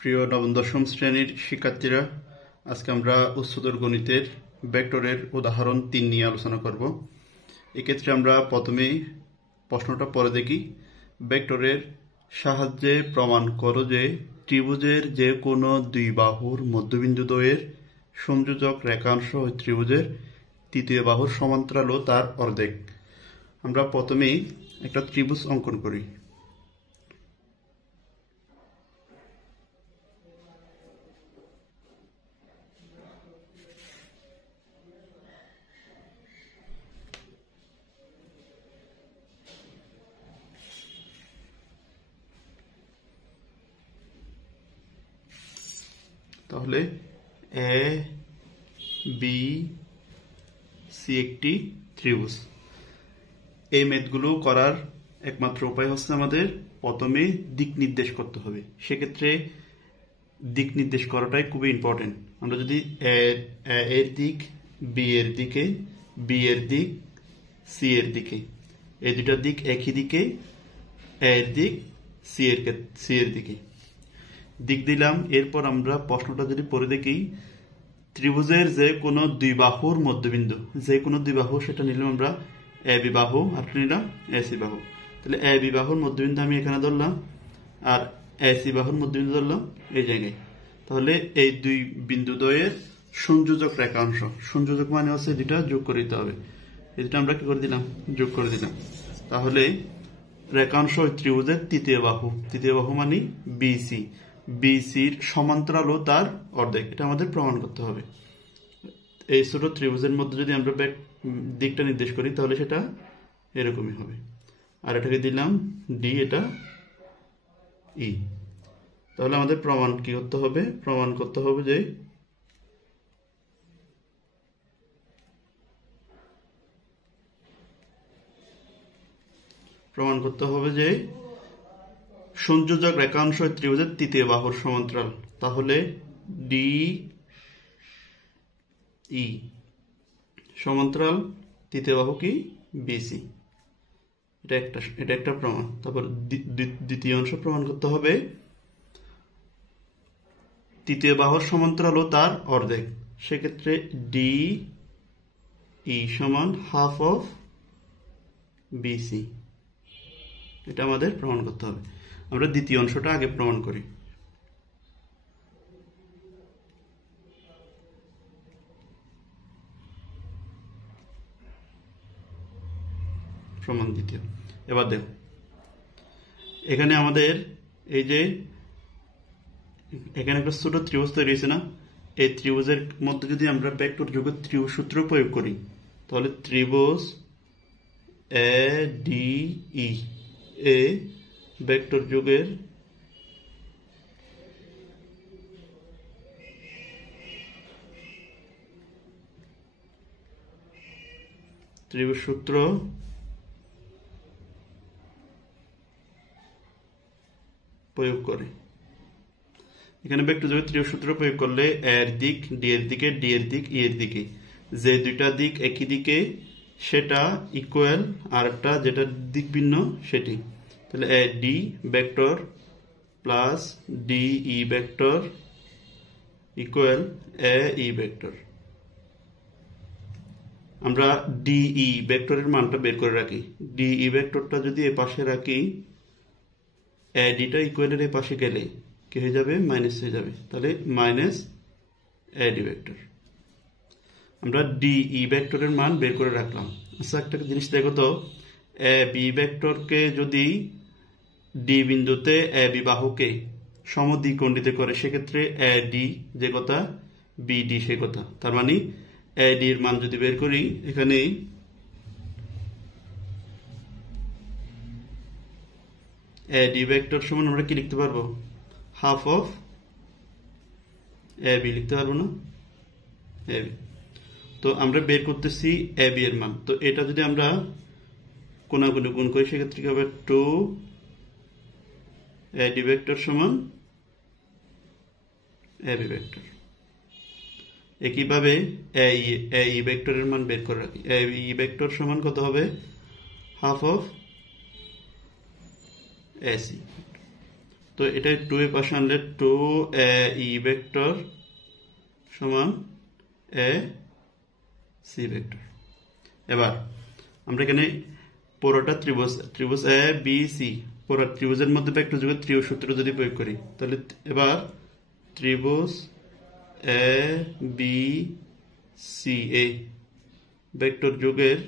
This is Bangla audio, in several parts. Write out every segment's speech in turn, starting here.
প্রিয় নবম দশম শ্রেণীর শিক্ষার্থীরা, আজকে আমরা উচ্চতর গণিতের ভেক্টরের উদাহরণ 3 নিয়ে আলোচনা করব। এক্ষেত্রে আমরা প্রথমেই প্রশ্নটা পড়ে দেখি। ভেক্টরের সাহায্যে প্রমাণ করো যে ত্রিভুজের যে কোনো দুই বাহুর মধ্যবিন্দুদ্বয়ের সংযোজক রেখাংশ ওই ত্রিভুজের তৃতীয় বাহুর সমান্তরাল ও তার অর্ধেক। আমরা প্রথমেই একটা ত্রিভুজ অঙ্কন করি। তাহলে এ বি সি একটি ত্রিভুজ। এই ম্যাথগুলো করার একমাত্র উপায় হচ্ছে আমাদের প্রথমে দিক নির্দেশ করতে হবে। সেক্ষেত্রে দিক নির্দেশ করাটাই খুবই ইম্পর্টেন্ট। আমরা যদি এর দিক বি এর দিকে, বি এর দিক সি এর দিকে, এই দুটার দিক একই দিকে, এর দিক সি এর দিকে দিক দিলাম। এরপর আমরা প্রশ্নটা যদি পড়ে দেখি, ত্রিভুজের যে কোনো দুই বাহুর মধ্যবিন্দু, যে কোনো দুই বাহু, সেটা নিলাম আমরা এ বি বাহু, আর নিলাম এ সি বাহু। তাহলে এ বি বাহুর মধ্যবিন্দু আমি এখানে ধরলাম, আর এ সি বাহুর মধ্যবিন্দু ধরলাম এই জায়গায়। তাহলে এই দুই বিন্দুদ্বয়ের সংযোজক রেখাংশ, সংযোজক মানে হচ্ছে দুটা যোগ করে দিতে হবে। এই দুটা আমরা কি করে দিলাম? যোগ করে দিলাম। তাহলে রেখাংশ ত্রিভুজের তৃতীয় বাহু মানে বিসি, বিসির সমান্তরাল ও তার অর্ধেক, এটা আমাদের প্রমাণ করতে হবে। এই ছোট ত্রিভুজের মধ্যে যদি আমরা দিকটা নির্দেশ করি তাহলে সেটা এরকমই হবে। আর এটাকে দিলাম ডি, এটা ই। তাহলে আমাদের প্রমাণ কি করতে হবে? প্রমাণ করতে হবে যে সংযোজক রেখাংশ ত্রিভুজের তৃতীয় বাহুর সমান্তরাল। তাহলে ডি ই সমান্তরাল তৃতীয় বাহু কি? বিসি। এটা একটা প্রমাণ। তারপর দ্বিতীয় অংশ প্রমাণ করতে হবে তৃতীয় বাহুর সমান্তরাল ও তার অর্ধেক। সেক্ষেত্রে ডি ই সমান হাফ অফ বিসি, এটা আমাদের প্রমাণ করতে হবে। আমরা দ্বিতীয় অংশটা আগে প্রমাণ করি। প্রমাণ দ্বিতীয়। এবার দেখো, এখানে আমাদের এই যে এখানে একটা ছোট ত্রিভুজ তৈরি হয়েছে না? এই ত্রিভুজের মধ্যে যদি আমরা ভেক্টর যোগের ত্রিভুজ সূত্র প্রয়োগ করি, তাহলে ত্রিভুজ A D E A vector যোগের ত্রিভুজ সূত্র প্রয়োগ করে। এখানে ভেক্টর যোগের ত্রিভুজ সূত্র প্রয়োগ করলে এর দিক ডি এর দিকে, ডি এর দিক ই এর দিকে, যে দুইটা দিক একই দিকে সেটা ইকুয়াল, আর একটা যেটা দিক ভিন্ন সেটি। তাহলে এ D vector plus D E vector equal এ ই ভেক্টর। আমরা ডিই ভেক্টরের মানটা বের করে রাখি। ডিই ভেক্টরটা যদি এ পাশে রাখি, এ ডিটা ইকুয়ালের এ পাশে গেলে কি হয়ে যাবে? মাইনাস হয়ে যাবে। তাহলে মাইনাস এ ডি ভেক্টর। আমরা ডিই ভেক্টরের মান বের করে রাখলাম। আচ্ছা, একটা জিনিস দেখো তো, এ বি ভেক্টরকে যদি ডি বিন্দুতে এ বি বাহুকে সমদ্বিখণ্ডিত করে, সেক্ষেত্রে এ ডি যে কথা, বি ডি সে কথা। তার মানে এ ডি এর মান যদি বের করি, এখানে এ ডি ভেক্টর সমান আমরা কি লিখতে পারবো? হাফ অফ এ বি লিখতে পারবো না? A B. তো আমরা বের করতেছি এ বি এর মান। তো এটা যদি আমরা কোনাগুনি গুণ করি, সেক্ষেত্রে কি হবে? 2 এ ডি ভেক্টর সমান এ বি ভেক্টর। একইভাবে এ ই ভেক্টরের মান বের করে রাখি। এ ই ভেক্টর সমান কত হবে? Half of AC. তো এটা 2 এর পাশে আনলে 2 এ ই ভেক্টর সমান এ সি ভেক্টর। এবার আমরা এখানে পুরোটা ত্রিভুজ এ বি সি পুরো ত্রিভুজের মধ্যে ভেক্টর যোগের ত্রিভুজ সূত্র যদি প্রয়োগ করি, তাহলে এবার ত্রিভুজ A B C A vector যোগের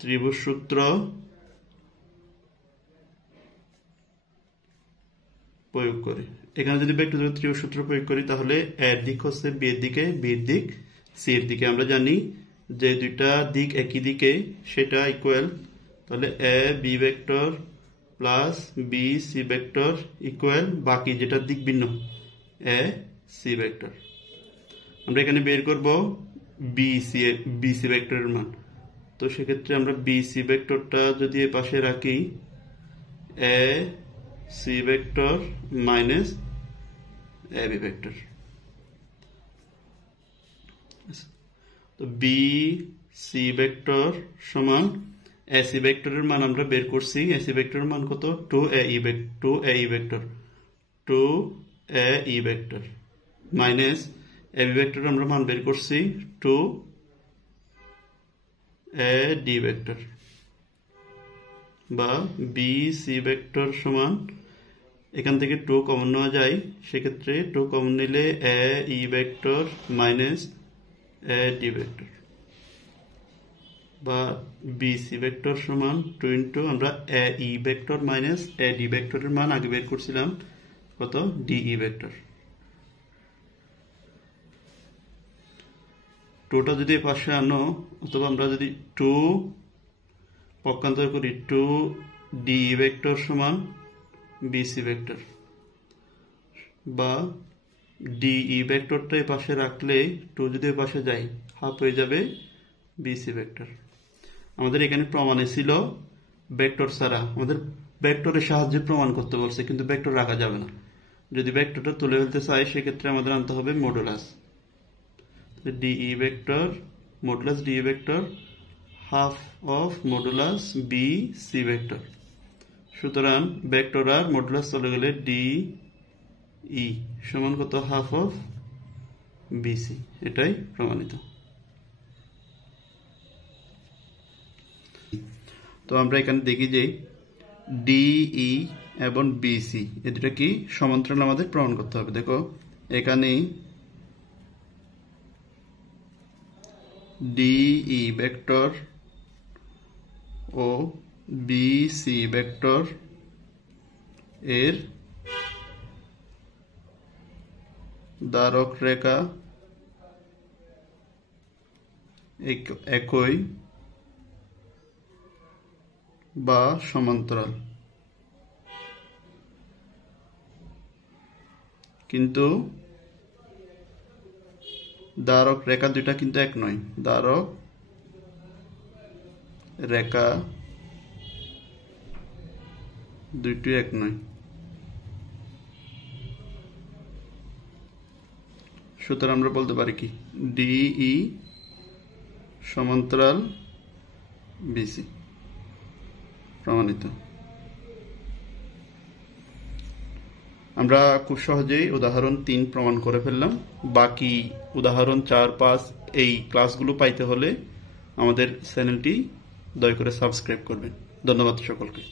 ত্রিভুজ সূত্র প্রয়োগ করি। এখানে যদি ভেক্টর যোগের ত্রিভুজ সূত্র প্রয়োগ করি, তাহলে এর দিক হচ্ছে বি এর দিকে, বি এর দিক সি এর দিকে। আমরা জানি যে দুইটা দিক একই দিকে, সেটা ইকুয়াল, তাহলে A B vector plus B C vector equal বাকি যেটার দিক ভিন্ন এ সি ভেক্টর। আমরা এখানে বের করব বি সি ভেক্টরের মান। তো সেক্ষেত্রে আমরা বি সি ভেক্টরটা যদি এ পাশে রাখি, A C vector minus A B vector, তো বি সি ভেক্টর সমান এ সি ভেক্টরের মান আমরা বের করছি। এ সি ভেক্টরের মান কত? 2 এ E vector 2 A E vector minus A B vector আমরা মান বের করছি 2 এ ডি ভেক্টর, বা বি সি ভেক্টর সমান, এখান থেকে 2 কমন নেওয়া যায়, সেক্ষেত্রে 2 কমন নিলে A E vector minus A D vector, বা বি সি ভেক্টর সমান 2 ইন্টু আমরা A E vector minus A D ভেক্টরের মান আগে বের করছিলাম কত? D E vector. 2টা যদি পাশে আনো, অথবা আমরা যদি 2 পক্ষান্তর করি, 2 ডি ই ভেক্টর সমান বি সি ভেক্টর, বা ডি ই ভেক্টরটা এই পাশে রাখলে 2 যদি এই পাশে যায়, হাফ হয়ে যাবে বি সি ভেক্টর। আমাদের এখানে প্রমাণে ছিল ভেক্টর ছাড়া, আমাদের ভেক্টরের সাহায্যে প্রমাণ করতে বলছে, কিন্তু ভেক্টর রাখা যাবে না। যদি ভেক্টরটা তুলে ফেলতে চাই, সেক্ষেত্রে আমাদের আনতে হবে modulus. DE vector modulus DE vector half of modulus B C vector. সুতরাং ভেক্টর আর মডুলাস চলে গেলে ডি ই সমান কত? Half of BC. এটাই প্রমাণিত। তো আমরা এখানে দেখি যে ডিই এবং বিসি এ দুটো কি সমান্তরাল আমাদের প্রমাণ করতে হবে। দেখো এখানে ডিই ভেক্টর ও বিসি ভেক্টর এর দ্বারক রেখা একই বা সমান্তরাল, কিন্তু দ্বারক রেখা দুইটা কিন্তু এক নয়। দ্বারক রেখা দুইটি এক নয়। সুতরাং আমরা বলতে পারি কি? ডিই সমান্তরাল বিসি, প্রমাণিত। আমরা খুব সহজেই উদাহরণ 3 প্রমাণ করে ফেললাম। বাকি উদাহরণ 4, 5 এই ক্লাসগুলো পাইতে হলে আমাদের চ্যানেলটি দয়া করে সাবস্ক্রাইব করবেন। ধন্যবাদ সকলকে।